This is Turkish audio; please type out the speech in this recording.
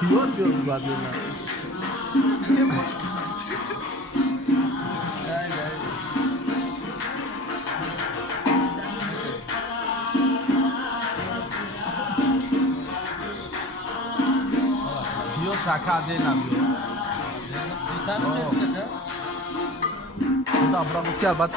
Pilot diyoruz Guardiola. Pilot şaka değil abi. Sen mi destek ha? Burada bırak uçar bak.